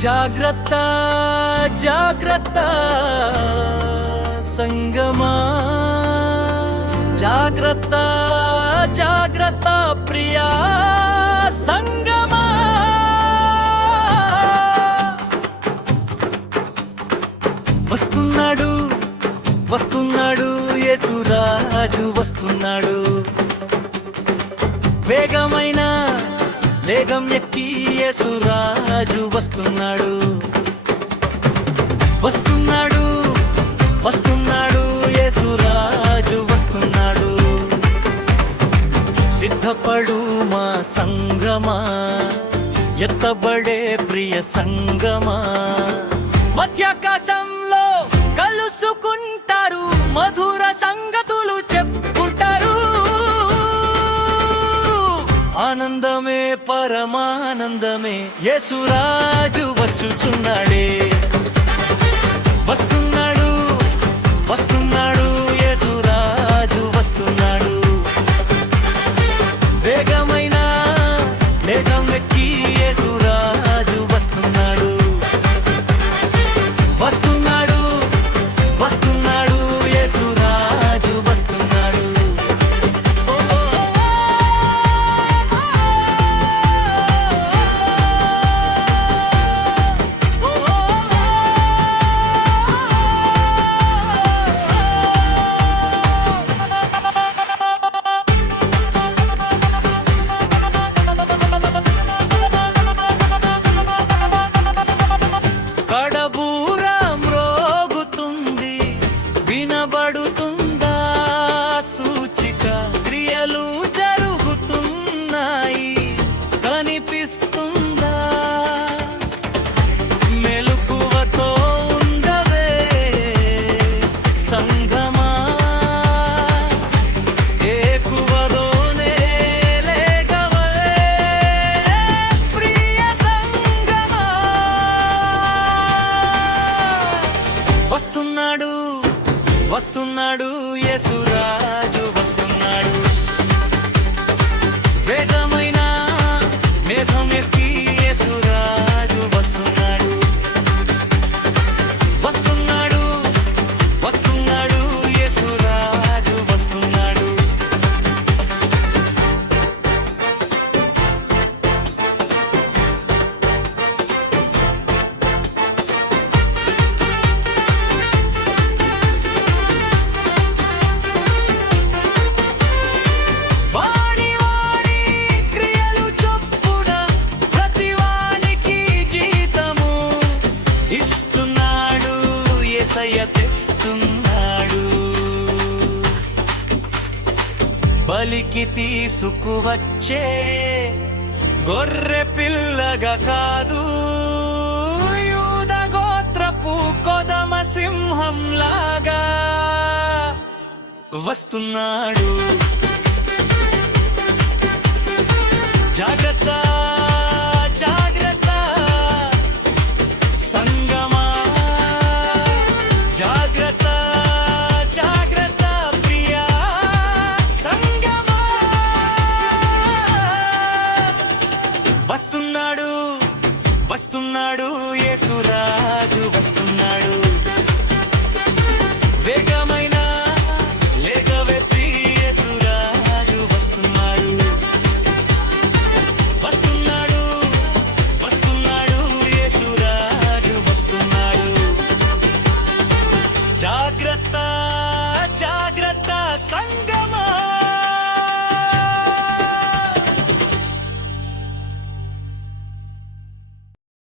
జాగ్రత్త జాగ్రత్త సంగమా. జాగ్రత్త జాగ్రత్త ప్రియా సంగమా. వస్తున్నాడు వస్తున్నాడు యేసురాజు వస్తున్నాడు. వేగమైన వేగం ఎక్కి యేసురాజు వస్తున్నాడు. వస్తున్నాడు వస్తున్నాడు యేసురాజు వస్తున్నాడు. సిద్ధపడు మా సంగమా ఎత్తబడే ప్రియ సంగమా. మధ్యాకాశంలో కలుసుకుంటారు మధుర పరమానందమే. యేసురాజు వచ్చుచున్నాడే. వస్తుంది వస్తున్నాడు యేసురాజు యేసయ్య తెస్తున్నాడు. బలికి తీసుకువచ్చే గొర్రె పిల్లగా కాదు. యూద గోత్రపు కొదమ సింహం లాగా వస్తున్నాడు.